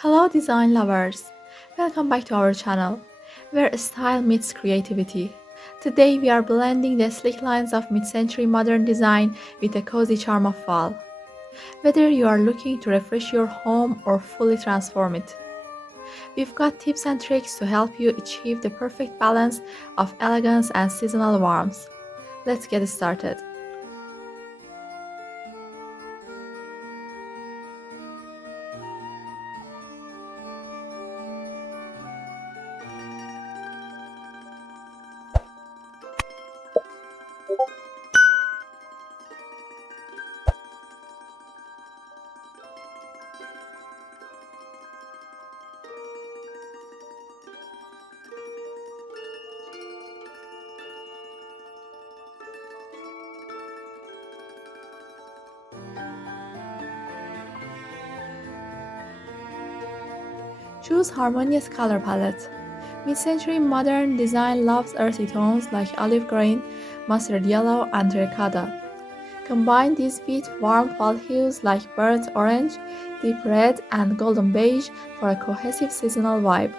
Hello, design lovers! Welcome back to our channel, where style meets creativity. Today, we are blending the sleek lines of mid century modern design with the cozy charm of fall. Whether you are looking to refresh your home or fully transform it, we've got tips and tricks to help you achieve the perfect balance of elegance and seasonal warmth. Let's get started. Choose harmonious color palette. Mid-century modern design loves earthy tones like olive green, mustard yellow, and terracotta. Combine these with warm fall hues like burnt orange, deep red, and golden beige for a cohesive seasonal vibe.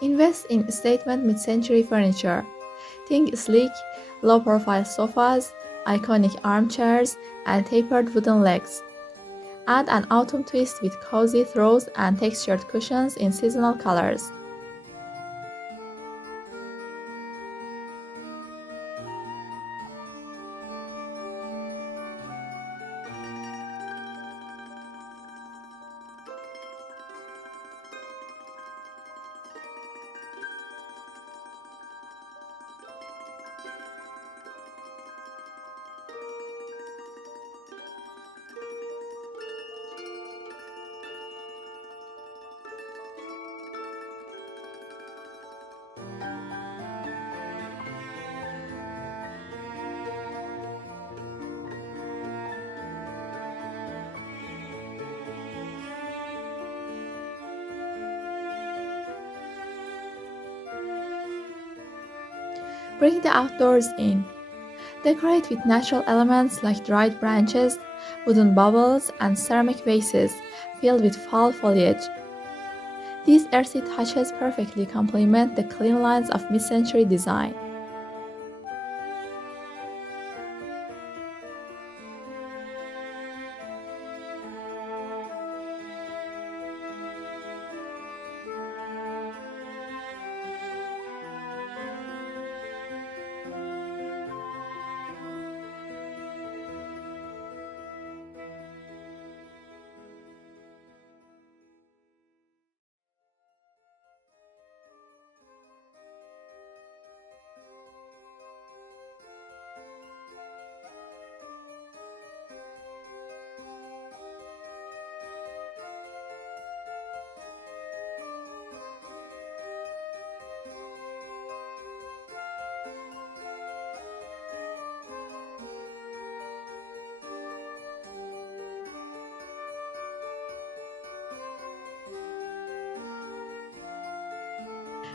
Invest in statement mid-century furniture. Think sleek, low-profile sofas, iconic armchairs, and tapered wooden legs. Add an autumn twist with cozy throws and textured cushions in seasonal colors. Bring the outdoors in. Decorate with natural elements like dried branches, wooden bubbles, and ceramic vases filled with fall foliage. These earthy touches perfectly complement the clean lines of mid-century design.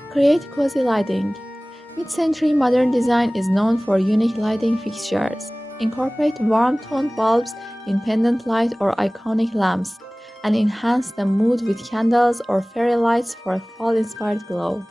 Create cozy lighting. Mid-century modern design is known for unique lighting fixtures. Incorporate warm-toned bulbs in pendant light or iconic lamps, and enhance the mood with candles or fairy lights for a fall-inspired glow.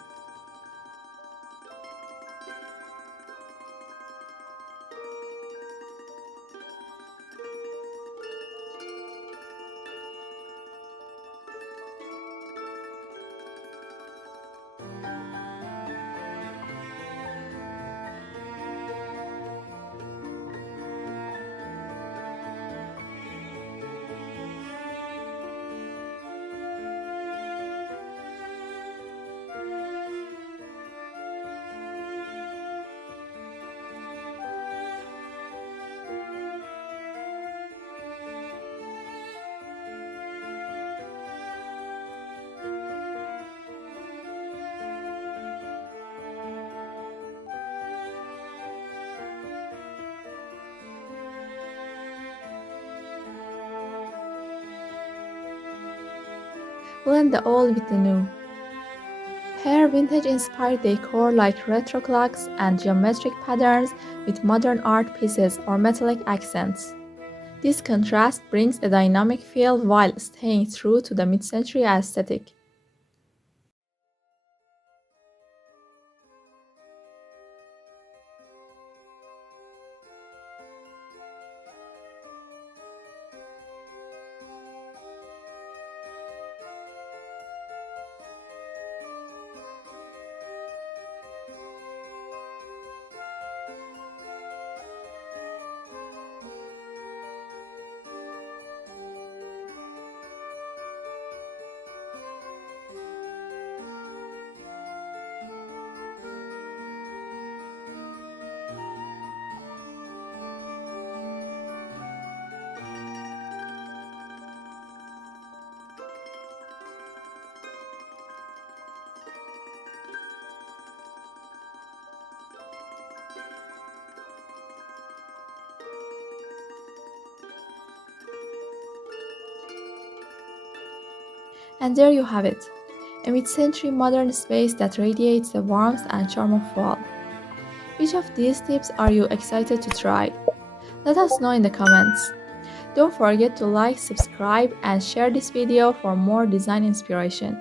Blend the old with the new. Pair vintage-inspired decor like retro clocks and geometric patterns with modern art pieces or metallic accents. This contrast brings a dynamic feel while staying true to the mid-century aesthetic. And there you have it, a mid-century modern space that radiates the warmth and charm of fall. Which of these tips are you excited to try? Let us know in the comments. Don't forget to like, subscribe, and share this video for more design inspiration.